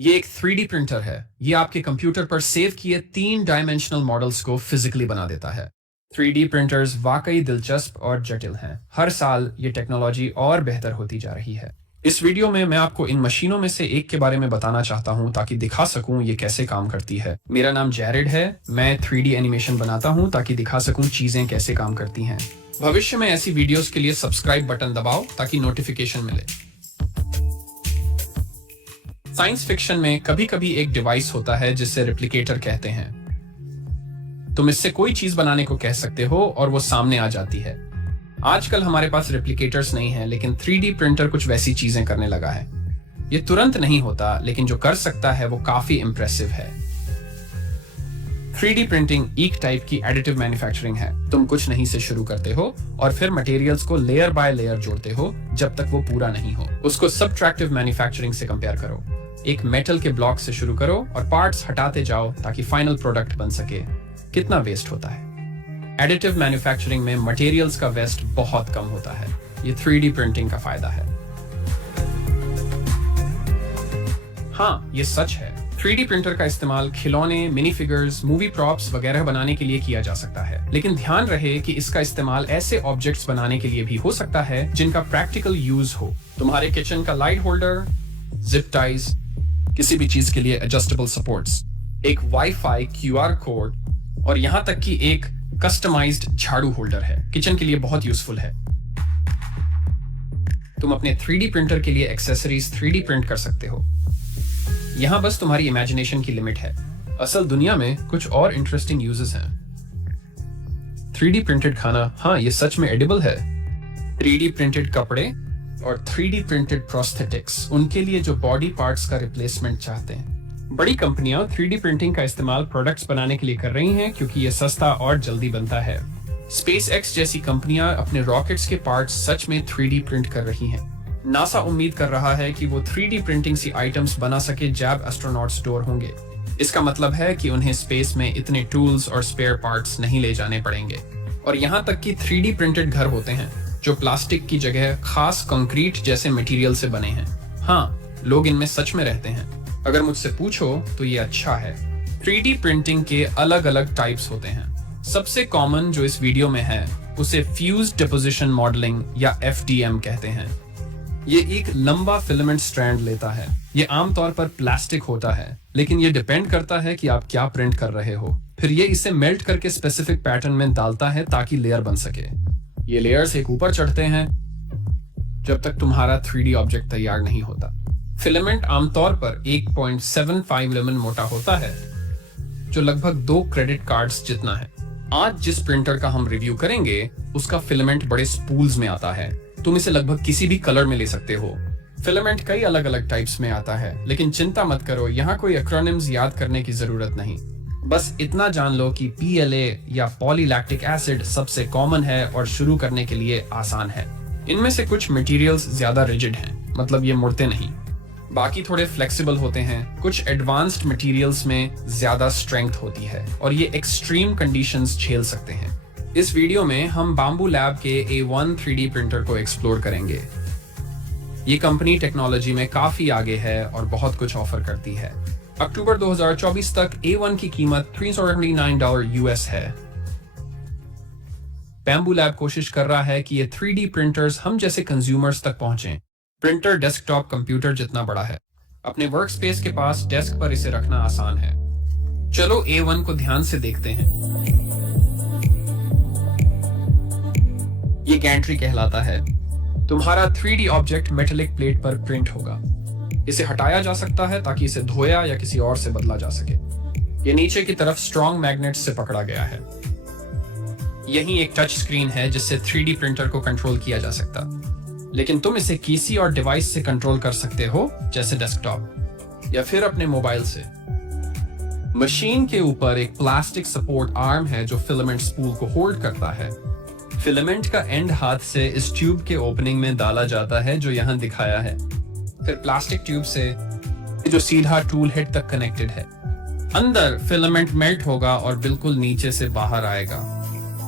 ये एक 3D printer है। ये आपके कंप्यूटर पर सेव किए 3 डायमेंशनल मॉडल्स को फिजिकली बना देता है। 3D प्रिंटर्स वाकई दिलचस्प और जटिल हैं। हर साल ये टेक्नोलॉजी और बेहतर होती जा रही है। इस वीडियो में मैं आपको इन मशीनों में से एक के बारे में बताना चाहता हूं ताकि दिखा सकूं ये कैसे काम करती है। मेरा नाम जैरेड है। मैं 3D एनिमेशन बनाता हूं ताकि दिखा सकूं चीजें कैसे काम करती हैं। भविष्य में ऐसी वीडियोस के लिए सब्सक्राइब बटन दबाओ ताकि नोटिफिकेशन मिले। साइंस फिक्शन में कभी कभी एक डिवाइस होता है जिसे रेप्लिकेटर कहते हैं। तुम इससे कोई चीज बनाने को कह सकते हो और वो सामने आ जाती है। आजकल हमारे पास रेप्लिकेटर्स नहीं है, लेकिन 3D प्रिंटर कुछ वैसी चीजें करने लगा है। ये तुरंत नहीं होता, लेकिन जो कर सकता है वो काफी इंप्रेसिव है। 3D प्रिंटिंग एक टाइप की एडिटिव मैन्युफैक्चरिंग है। तुम कुछ नहीं से शुरू करते हो और फिर मटेरियल्स को लेयर बाय लेयर जोड़ते हो जब तक वो पूरा नहीं हो। उसको सबट्रैक्टिव मैन्युफैक्चरिंग से कंपेयर करो। एक मेटल के ब्लॉक से शुरू करो और पार्ट्स हटाते जाओ ताकि फाइनल प्रोडक्ट बन सके। कितना वेस्ट होता है। एडिटिव मैन्युफैक्चरिंग में मटेरियल्स का वेस्ट बहुत कम होता है। ये 3D प्रिंटिंग का फायदा है। हाँ, ये सच है। 3D प्रिंटर का इस्तेमाल खिलौने, मिनी फिगर्स, मूवी प्रॉप्स वगैरह बनाने के लिए किया जा सकता है, लेकिन ध्यान रहे कि इसका इस्तेमाल ऐसे ऑब्जेक्ट्स बनाने के लिए भी हो सकता है जिनका प्रैक्टिकल यूज हो। तुम्हारे किचन का लाइट होल्डर, जिप टाइज, किसी भी चीज के लिए एडजस्टेबल सपोर्ट्स, एक वाईफाई QR कोड और यहाँ तक कि एक कस्टमाइज्ड झाड़ू होल्डर है। किचन के लिए बहुत यूजफुल है। तुम अपने 3D प्रिंटर के लिए एक्सेसरीज 3D प्रिंट कर सकते हो। यहाँ बस तुम्हारी इमेजिनेशन की लिमिट है। असल दुनिया में कुछ और इंटरेस्टिंग यूजेस हैं। 3D प्रिंटेड खाना, हाँ ये सच में एडिबल है। 3D प्रिंटेड कपड़े और 3D प्रिंटेड प्रोस्थेटिक्स, उनके लिए जो बॉडी पार्ट्स का रिप्लेसमेंट चाहते हैं। बड़ी कंपनियां 3D प्रिंटिंग का इस्तेमाल प्रोडक्ट्स बनाने के लिए कर रही हैं क्योंकि ये सस्ता और जल्दी बनता है। SpaceX जैसी कंपनियां अपने रॉकेट्स के पार्ट्स सच में 3D प्रिंट कर रही हैं। नासा उम्मीद कर रहा है कि वो 3D प्रिंटिंग सी आइटम्स बना सके जब एस्ट्रोनॉट स्टोर होंगे। इसका मतलब है कि उन्हें स्पेस में इतने टूल्स और स्पेयर पार्ट्स नहीं ले जाने पड़ेंगे। और यहाँ तक कि 3D प्रिंटेड घर होते हैं जो प्लास्टिक की जगह खास कंक्रीट जैसे मटेरियल से बने हैं। हाँ, लोग इनमें सच में रहते हैं। अगर मुझसे पूछो तो ये अच्छा है। 3D प्रिंटिंग के अलग अलग टाइप्स होते हैं। सबसे कॉमन जो इस वीडियो में है उसे फ्यूज्ड डिपोजिशन मॉडलिंग या FDM कहते हैं। ये एक लंबा फिलामेंट स्ट्रैंड लेता है। ये आमतौर पर प्लास्टिक होता है, लेकिन ये डिपेंड करता है कि आप क्या प्रिंट कर रहे हो। फिर ये इसे मेल्ट करके स्पेसिफिक पैटर्न में डालता है ताकि लेयर बन सके। ये लेयर्स एक ऊपर चढ़ते हैं जब तक तुम्हारा 3D ऑब्जेक्ट तैयार नहीं होता। फिलामेंट आमतौर पर 1.75 mm मोटा होता है, जो लगभग 2 क्रेडिट कार्ड्स जितना है। आज जिस प्रिंटर का हम रिव्यू करेंगे उसका फिलामेंट बड़े स्पूल्स में आता है। तुम इसे लगभग किसी भी कलर में ले सकते हो। फिलामेंट कई अलग अलग टाइप्स में आता है, लेकिन चिंता मत करो, यहाँ कोई एक्रोनिम्स याद करने की जरूरत नहीं। बस इतना जान लो कि PLA या पॉलीलैक्टिक एसिड सबसे कॉमन है और शुरू करने के लिए आसान है। इनमें से कुछ मटेरियल्स ज्यादा रिजिड हैं, मतलब ये मुड़ते नहीं। बाकी थोड़े फ्लेक्सिबल होते हैं। कुछ एडवांस्ड मटेरियल्स में ज्यादा स्ट्रेंथ होती है और ये एक्सट्रीम कंडीशंस झेल सकते हैं। इस वीडियो में हम बाम्बू लैब के A1 3D प्रिंटर को एक्सप्लोर करेंगे। ये कंपनी टेक्नोलॉजी में काफी आगे है और बहुत कुछ ऑफर करती है। अक्टूबर 2024 तक A1 की कीमत $379 US है। बाम्बू लैब कोशिश कर रहा है कि ये 3D प्रिंटर्स हम जैसे कंज्यूमर्स तक पहुंचें। प्रिंटर डेस्कटॉप कंप्यूटर जितना बड़ा है। अपने वर्क स्पेस के पास डेस्क पर इसे रखना आसान है। चलो A1 को ध्यान से देखते हैं। ये गैंट्री कहलाता है। तुम्हारा 3D ऑब्जेक्ट मेटेलिक प्लेट पर प्रिंट होगा। इसे हटाया जा सकता है ताकि इसे धोया या किसी और से बदला जा सके। ये नीचे की तरफ स्ट्रॉन्ग मैग्नेट्स से पकड़ा गया है। यही एक टच स्क्रीन है जिससे 3D प्रिंटर को कंट्रोल किया जा सकता, लेकिन तुम इसे किसी और डिवाइस से कंट्रोल कर सकते हो, जैसे डेस्कटॉप या फिर अपने मोबाइल से। मशीन के ऊपर एक प्लास्टिक सपोर्ट आर्म है जो फिलामेंट स्पूल को होल्ड करता है। फिलामेंट का एंड हाथ से इस ट्यूब के ओपनिंग में डाला जाता है जो यहाँ दिखाया है। फिर प्लास्टिक ट्यूब से जो सीधा टूल हेड तक कनेक्टेड है। अंदर फिलामेंट मेल्ट होगा और बिल्कुल नीचे से बाहर आएगा।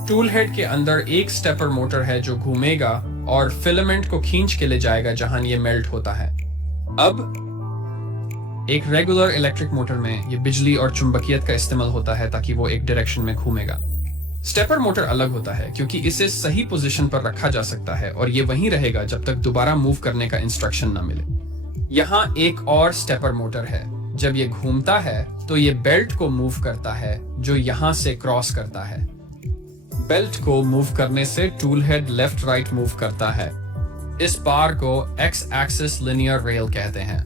टूल हेड के अंदर एक स्टेपर मोटर है जो घूमेगा और फिलामेंट को खींच के ले जाएगा जहां ये मेल्ट होता है। अब एक रेगुलर इलेक्ट्रिक मोटर में ये बिजली और चुंबकीयत का इस्तेमाल होता है ताकि वो एक डायरेक्शन में घूमेगा। स्टेपर मोटर अलग होता है क्योंकि इसे सही पोजीशन पर रखा जा सकता है और ये वहीं रहेगा जब तक दोबारा मूव करने का इंस्ट्रक्शन ना मिले। यहाँ एक और स्टेपर मोटर है। जब ये घूमता है तो ये बेल्ट को मूव करता है जो यहाँ से क्रॉस करता है। बेल्ट को मूव करने से tool head left right move करता है। इस बार को एक्स एक्सिस लिनियर रेल कहते हैं।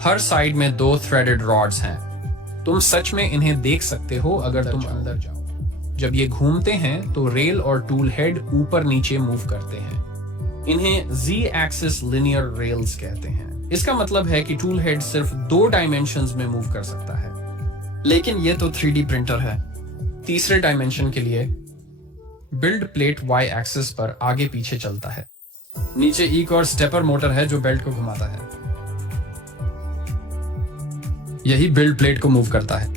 हर साइड में 2 थ्रेडेड रॉड्स हैं। तुम सच में इन्हें देख सकते हो अगर तुम अंदर जाओ। जब ये घूमते हैं तो रेल और टूल हेड ऊपर नीचे मूव करते हैं। इन्हें Z एक्सिस लिनियर रेल्स कहते हैं। इसका मतलब है कि टूल हेड सिर्फ 2 डायमेंशंस में मूव कर सकता है। लेकिन ये तो 3D प्रिंटर है। तीसरे डायमेंशन के लिए बिल्ड प्लेट Y एक्सिस पर आगे पीछे चलता है। नीचे एक और स्टेपर मोटर है जो बेल्ट को घुमाता है। यही बिल्ड प्लेट को मूव करता है।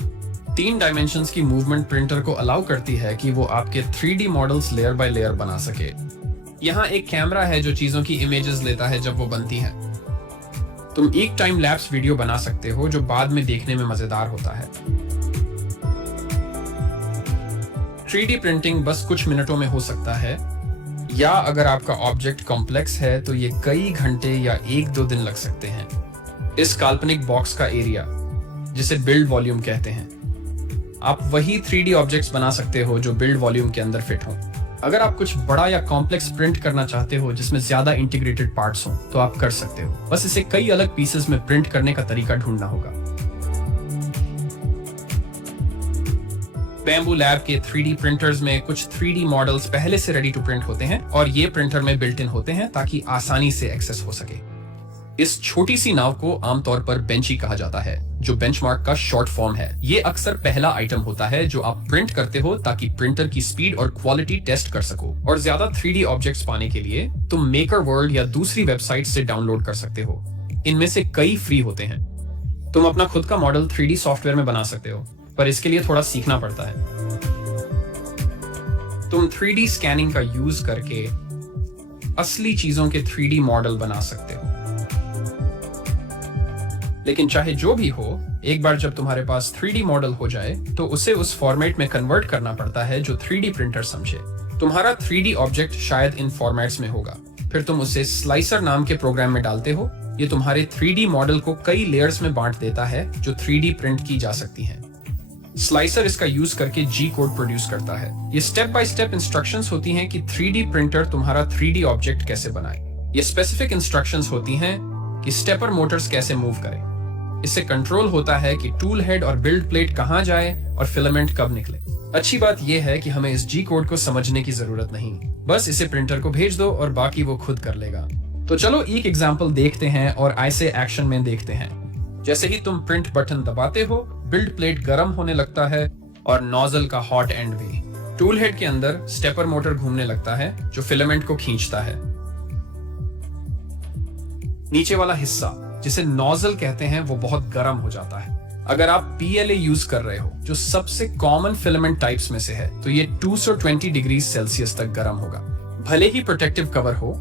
3 डायमेंशंस की मूवमेंट प्रिंटर को अलाउ करती है कि वो आपके 3D models layer by layer बना सके। यहाँ एक कैमरा है जो चीजों की इमेजेस लेता है जब वो बनती हैं। तुम एक टाइम लैप्स वीडियो बना सकते हो जो बाद में देखने में मजेदार होता है। 3D प्रिंटिंग बस कुछ मिनटों में हो सकता है, या अगर आपका ऑब्जेक्ट कॉम्प्लेक्स है तो ये कई घंटे या 1-2 दिन लग सकते हैं। इस काल्पनिक बॉक्स का एरिया, जिसे बिल्ड वॉल्यूम कहते हैं, आप वही 3D ऑब्जेक्ट्स बना सकते हो जो बिल्ड वॉल्यूम के अंदर फिट हो। अगर आप कुछ बड़ा या कॉम्प्लेक्स प्रिंट करना चाहते हो जिसमें ज्यादा इंटीग्रेटेड पार्ट्स हो तो आप कर सकते हो। बस इसे कई अलग पीसेस में प्रिंट करने का तरीका ढूंढना होगा। बैम्बू लैब के 3D प्रिंटर्स में कुछ 3D मॉडल्स पहले से रेडी टू प्रिंट होते हैं और ये प्रिंटर में बिल्ट इन होते हैं ताकि आसानी से एक्सेस हो सके। इस छोटी सी नाव को आमतौर पर बेंची कहा जाता है, जो बेंचमार्क का शॉर्ट फॉर्म है। ये अक्सर पहला आइटम होता है जो आप प्रिंट करते हो ताकि प्रिंटर की स्पीड और क्वालिटी टेस्ट कर सको। और ज्यादा 3D ऑब्जेक्ट्स पाने के लिए तुम मेकर वर्ल्ड या दूसरी वेबसाइट से डाउनलोड कर सकते हो। इनमें से कई फ्री होते हैं। तुम अपना खुद का मॉडल 3D सॉफ्टवेयर में बना सकते हो, पर इसके लिए थोड़ा सीखना पड़ता है। तुम 3D स्कैनिंग का यूज करके असली चीजों के 3D मॉडल बना सकते हो। लेकिन चाहे जो भी हो, एक बार जब तुम्हारे पास 3D मॉडल हो जाए तो उसे उस फॉर्मेट में कन्वर्ट करना पड़ता है जो 3D प्रिंटर समझे। तुम्हारा 3D ऑब्जेक्ट शायद इन फॉर्मेट्स में होगा। फिर तुम उसे स्लाइसर नाम के प्रोग्राम में डालते हो। ये तुम्हारे 3D मॉडल को कई लेयर्स में बांट देता है जो 3D प्रिंट की जा सकती हैं। स्लाइसर इसका यूज करके G कोड प्रोड्यूस करता है। ये स्टेप बाय स्टेप इंस्ट्रक्शंस होती हैं कि 3D प्रिंटर तुम्हारा 3D ऑब्जेक्ट कैसे बनाए। ये स्पेसिफिक इंस्ट्रक्शंस होती हैं कि स्टेपर मोटर्स कैसे मूव करें। इससे कंट्रोल होता है कि टूल हेड और बिल्ड प्लेट कहां जाए और फिलामेंट कब निकले। अच्छी बात यह है कि हमें इस G कोड को समझने की जरूरत नहीं, बस इसे प्रिंटर को भेज दो और बाकी वो खुद कर लेगा। तो चलो एक एग्जांपल देखते हैं और ऐसे एक्शन में देखते हैं। जैसे ही तुम प्रिंट बटन दबाते हो, बिल्ड प्लेट गर्म होने लगता है और नोजल का हॉट एंड भी। टूल हेड के अंदर स्टेपर मोटर घूमने लगता है जो फिलामेंट को खींचता है। नीचे वाला हिस्सा, जिसे नोजल कहते हैं, वो बहुत गर्म हो जाता है। अगर आप PLA यूज कर रहे हो, जो सबसे कॉमन फिलामेंट टाइप्स में से है, तो ये 220 डिग्री सेल्सियस तक गर्म होगा। भले ही प्रोटेक्टिव कवर हो,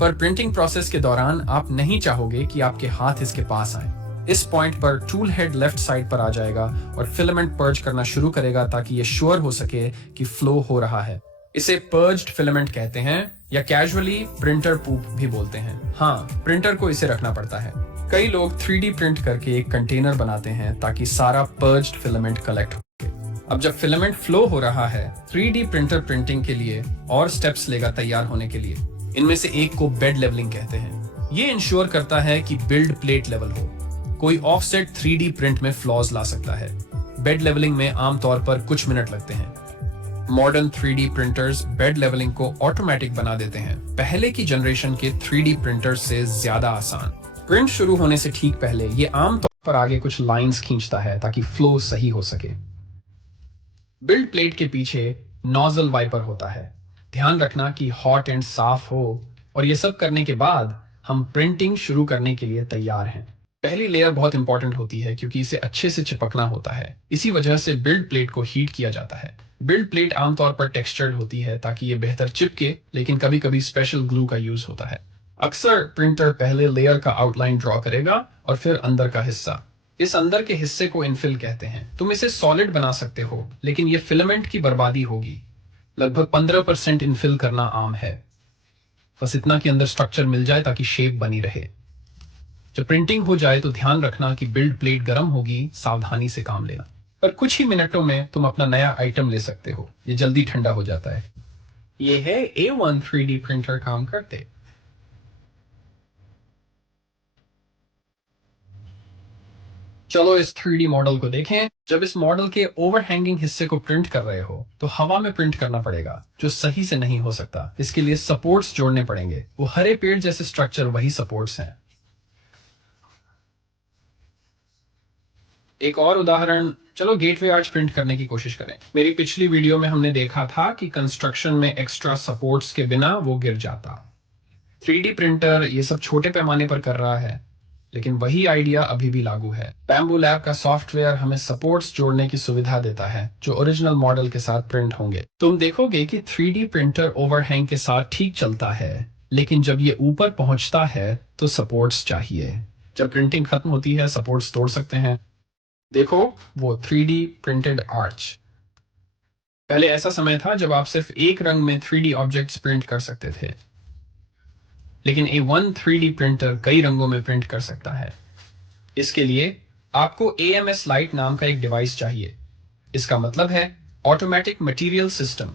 पर प्रिंटिंग प्रोसेस के दौरान आप नहीं चाहोगे कि आपके हाथ इसके पास आए। इस पॉइंट पर टूल हेड लेफ्ट साइड पर आ जाएगा और फिलामेंट पर्ज करना शुरू करेगा ताकि ये श्योर हो सके कि फ्लो हो रहा है। इसे पर्ज्ड फिलामेंट कहते हैं या कैजुअली प्रिंटर पूप भी बोलते हैं। हाँ, प्रिंटर को इसे रखना पड़ता है। कई लोग 3D प्रिंट करके एक कंटेनर बनाते हैं ताकि सारा पर्ज्ड फिलामेंट कलेक्ट हो। अब जब फिलामेंट फ्लो हो रहा है, 3D प्रिंटर प्रिंटिंग के लिए और स्टेप्स लेगा तैयार होने के लिए। इनमें से एक को बेड लेवलिंग कहते हैं। ये इंश्योर करता है कि बिल्ड प्लेट लेवल हो। कोई ऑफसेट 3D प्रिंट में फ्लॉज ला सकता है। बेड लेवलिंग में आमतौर पर कुछ मिनट लगते हैं। Modern 3D printers bed leveling को ऑटोमेटिक बना देते हैं, पहले की जनरेशन के 3D प्रिंटर से ज्यादा आसान। प्रिंट शुरू होने से ठीक पहले ये आमतौर पर आगे कुछ लाइंस खींचता है ताकि फ्लो सही हो सके। बिल्ड प्लेट के पीछे नोजल वाइपर होता है। ध्यान रखना कि हॉट एंड साफ हो, और ये सब करने के बाद हम प्रिंटिंग शुरू करने के लिए तैयार हैं। पहली लेयर बहुत इंपॉर्टेंट होती है क्योंकि इसे अच्छे से चिपकना होता है। इसी वजह से बिल्ड प्लेट को हीट किया जाता है। बिल्ड प्लेट आमतौर पर टेक्सचर्ड होती है ताकि ये बेहतर चिपके, लेकिन कभी कभी स्पेशल ग्लू का यूज होता है। अक्सर प्रिंटर पहले लेयर का आउटलाइन ड्रॉ करेगा और फिर अंदर का हिस्सा। इस अंदर के हिस्से को इनफिल कहते हैं। तुम इसे सॉलिड बना सकते हो, लेकिन ये फिलामेंट की बर्बादी होगी। लगभग 15% इनफिल करना आम है, बस इतना कि अंदर स्ट्रक्चर मिल जाए ताकि शेप बनी रहे। जब प्रिंटिंग हो जाए तो ध्यान रखना कि बिल्ड प्लेट गर्म होगी, सावधानी से काम लेना। पर कुछ ही मिनटों में तुम अपना नया आइटम ले सकते हो। ये जल्दी ठंडा हो जाता है। ये है A1 3D प्रिंटर काम करते। चलो इस 3D मॉडल को देखें। जब इस मॉडल के ओवरहैंगिंग हिस्से को प्रिंट कर रहे हो तो हवा में प्रिंट करना पड़ेगा, जो सही से नहीं हो सकता। इसके लिए सपोर्ट्स जोड़ने पड़ेंगे। वो हरे पेड़ जैसे स्ट्रक्चर वही सपोर्ट्स हैं। एक और उदाहरण, चलो गेटवे आर्च प्रिंट करने की कोशिश करें। मेरी पिछली वीडियो में हमने देखा था कि कंस्ट्रक्शन में एक्स्ट्रा सपोर्ट्स के बिना वो गिर जाता। 3D प्रिंटर ये सब छोटे पैमाने पर कर रहा है, लेकिन वही आइडिया अभी भी लागू है। बैम्बू लैब का सॉफ्टवेयर हमें सपोर्ट्स जोड़ने की सुविधा देता है, जो ओरिजिनल मॉडल के साथ प्रिंट होंगे। तुम देखोगे कि 3D प्रिंटर ओवरहैंग के साथ ठीक चलता है, लेकिन जब ये ऊपर पहुंचता है तो सपोर्ट्स चाहिए। जब प्रिंटिंग खत्म होती है, सपोर्ट्स तोड़ सकते हैं। देखो वो 3D प्रिंटेड आर्च। पहले ऐसा समय था जब आप सिर्फ एक रंग में 3D ऑब्जेक्ट्स प्रिंट कर सकते थे, लेकिन A1 3D प्रिंटर कई रंगों में प्रिंट कर सकता है। इसके लिए आपको AMS लाइट नाम का एक डिवाइस चाहिए। इसका मतलब है ऑटोमेटिक मटेरियल सिस्टम।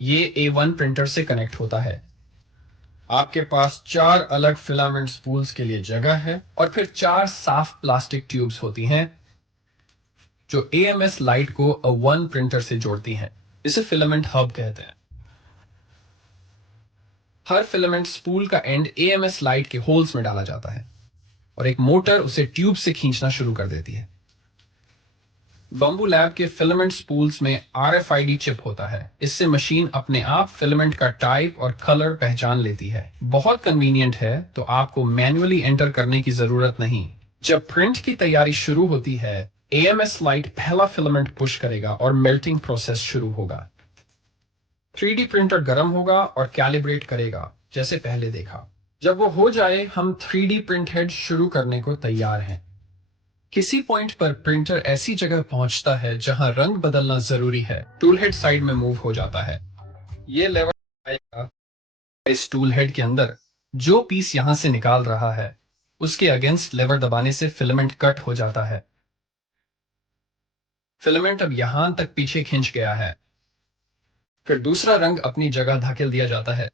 ये A1 प्रिंटर से कनेक्ट होता है। आपके पास 4 अलग फिलामेंट स्पूल्स के लिए जगह है और फिर 4 साफ प्लास्टिक ट्यूब्स होती हैं, जो AMS लाइट को A1 प्रिंटर से जोड़ती हैं। इसे फिलामेंट हब कहते हैं। हर फिलामेंट स्पूल का एंड AMS लाइट के होल्स में डाला जाता है और एक मोटर उसे ट्यूब से खींचना शुरू कर देती है। बम्बू लैब के फिलामेंट स्पूल्स में RFID चिप होता है। इससे मशीन अपने आप फिलामेंट का टाइप और कलर पहचान लेती है। बहुत कन्वीनियंट है, तो आपको मैन्युअली एंटर करने की जरूरत नहीं। जब प्रिंट की तैयारी शुरू होती है, AMS लाइट पहला फिलामेंट पुश करेगा और मेल्टिंग प्रोसेस शुरू होगा। 3D प्रिंटर गर्म होगा और कैलिब्रेट करेगा, जैसे पहले देखा। जब वो हो जाए, हम 3D प्रिंट हेड शुरू करने को तैयार हैं। किसी पॉइंट पर प्रिंटर ऐसी जगह पहुंचता है जहां रंग बदलना जरूरी है। टूल हेड साइड में मूव हो जाता है। ये लेवर आएगा इस टूल हेड के अंदर। जो पीस यहां से निकाल रहा है, उसके अगेंस्ट लेवर दबाने से फिलामेंट कट हो जाता है। फिलामेंट अब यहां तक पीछे खिंच गया है। फिर दूसरा रंग अपनी जगह धकेल दिया जाता है।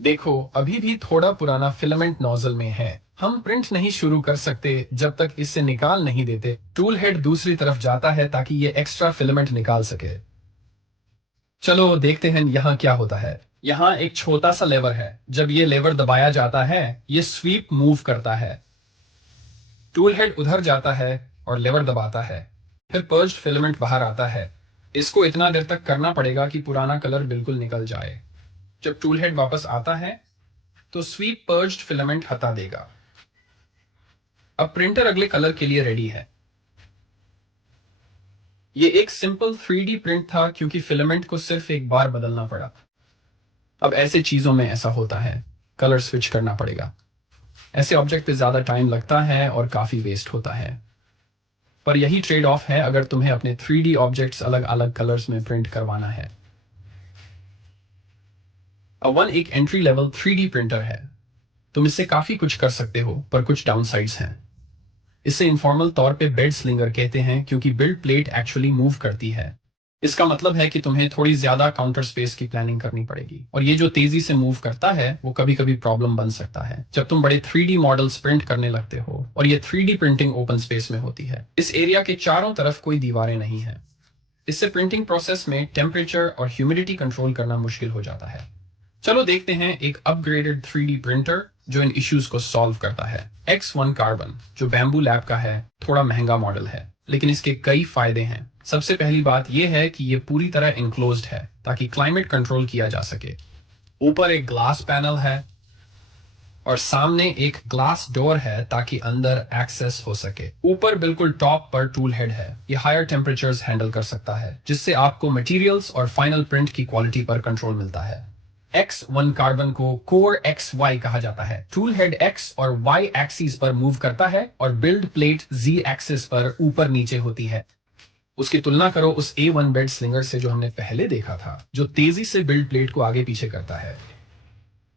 देखो, अभी भी थोड़ा पुराना फिलामेंट नोजल में है। हम प्रिंट नहीं शुरू कर सकते जब तक इसे निकाल नहीं देते। टूल हेड दूसरी तरफ जाता है ताकि ये एक्स्ट्रा फिलामेंट निकाल सके। चलो देखते हैं यहाँ क्या होता है। यहाँ एक छोटा सा लेवर है। जब ये लेवर दबाया जाता है, ये स्वीप मूव करता है। टूल हेड उधर जाता है और लेवर दबाता है। फिर पर्ज्ड फिलामेंट बाहर आता है। इसको इतना देर तक करना पड़ेगा कि पुराना कलर बिल्कुल निकल जाए। जब टूल हेड वापस आता है तो स्वीप पर्ज्ड फिलामेंट हटा देगा। अब प्रिंटर अगले कलर के लिए रेडी है। ये एक सिंपल 3D प्रिंट था, क्योंकि फिलामेंट को सिर्फ एक बार बदलना पड़ा। अब ऐसे चीजों में ऐसा होता है, कलर स्विच करना पड़ेगा। ऐसे ऑब्जेक्ट पे ज्यादा टाइम लगता है और काफी वेस्ट होता है। पर यही ट्रेड ऑफ है अगर तुम्हें अपने 3D ऑब्जेक्ट्स अलग अलग कलर्स में प्रिंट करवाना है। A1 एक एंट्री लेवल 3D प्रिंटर है। तुम इससे काफी कुछ कर सकते हो, पर कुछ डाउनसाइड्स हैं। इसे इनफॉर्मल तौर पे बेड स्लिंगर कहते हैं, क्योंकि बिल्ड प्लेट एक्चुअली मूव करती है। इसका मतलब है कि तुम्हें थोड़ी ज्यादा काउंटर स्पेस की प्लानिंग करनी पड़ेगी, और ये जो तेजी से मूव करता है वो कभी कभी प्रॉब्लम बन सकता है जब तुम बड़े 3D मॉडल्स प्रिंट करने लगते हो और ये 3D प्रिंटिंग ओपन स्पेस में होती है। इस एरिया के चारों तरफ कोई दीवारें नहीं है। इससे प्रिंटिंग प्रोसेस में टेम्परेचर और ह्यूमिडिटी कंट्रोल करना मुश्किल हो जाता है। चलो देखते हैं एक अपग्रेडेड 3D प्रिंटर जो इन इश्यूज को सॉल्व करता है। X1 कार्बन, जो बैम्बू लैब का है, थोड़ा महंगा मॉडल है, लेकिन इसके कई फायदे हैं। सबसे पहली बात यह है कि यह पूरी तरह इनक्लोज्ड है, ताकि क्लाइमेट कंट्रोल किया जा सके। ऊपर एक ग्लास पैनल है और सामने एक ग्लास डोर है ताकि अंदर एक्सेस हो सके। ऊपर बिल्कुल टॉप पर टूल हेड है। ये हायर टेम्परेचर्स हैंडल कर सकता है, जिससे आपको मटेरियल्स और फाइनल प्रिंट की क्वालिटी पर कंट्रोल मिलता है। X1 कार्बन को कोर XY कहा जाता है। टूल हेड X और Y एक्सिस पर मूव करता है और बिल्ड प्लेट Z एक्सिस पर ऊपर नीचे होती है। उसकी तुलना करो उस A1 बेड स्लिंगर से जो हमने पहले देखा था, जो तेजी से बिल्ड प्लेट को आगे पीछे करता है।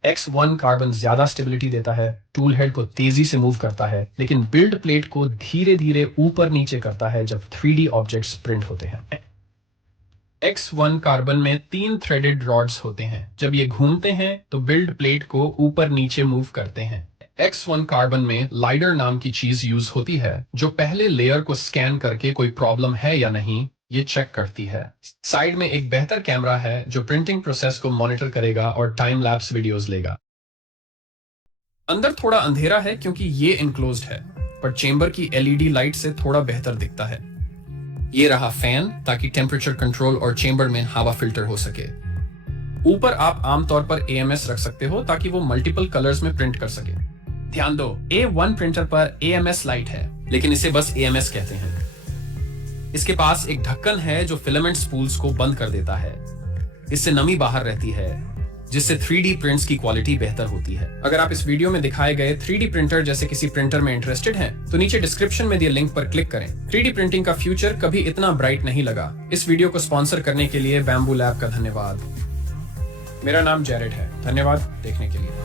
X1 कार्बन ज्यादा स्टेबिलिटी देता है, टूल हेड को तेजी से मूव करता है, लेकिन बिल्ड प्लेट को धीरे धीरे ऊपर नीचे करता है जब 3D ऑब्जेक्ट्स प्रिंट होते हैं। X1 कार्बन में 3 थ्रेडेड रॉड्स होते हैं। जब ये घूमते हैं तो बिल्ड प्लेट को ऊपर नीचे मूव करते हैं। X1 कार्बन में लाइडर नाम की चीज यूज होती है, जो पहले लेयर को स्कैन करके कोई प्रॉब्लम है या नहीं ये चेक करती है। साइड में एक बेहतर कैमरा है जो प्रिंटिंग प्रोसेस को मॉनिटर करेगा और टाइम लैप्स वीडियोस लेगा। अंदर थोड़ा अंधेरा है क्योंकि ये इनक्लोज्ड है, पर चेंबर की LED लाइट से थोड़ा बेहतर दिखता है। ये रहा फैन, ताकि टेम्परेचर कंट्रोल और चेंबर में हवा फिल्टर हो सके। ऊपर आप आमतौर पर AMS रख सकते हो ताकि वो मल्टीपल कलर्स में प्रिंट कर सके। ध्यान दो, A1 प्रिंटर पर AMS लाइट है, लेकिन इसे बस AMS कहते हैं। इसके पास एक ढक्कन है जो फिलामेंट स्पूल्स को बंद कर देता है। इससे नमी बाहर रहती है, जिससे 3D प्रिंट्स की क्वालिटी बेहतर होती है। अगर आप इस वीडियो में दिखाए गए 3D प्रिंटर जैसे किसी प्रिंटर में इंटरेस्टेड हैं, तो नीचे डिस्क्रिप्शन में दिए लिंक पर क्लिक करें। 3D प्रिंटिंग का फ्यूचर कभी इतना ब्राइट नहीं लगा। इस वीडियो को स्पॉन्सर करने के लिए बैम्बू लैब का धन्यवाद। मेरा नाम जेरेड है। धन्यवाद देखने के लिए।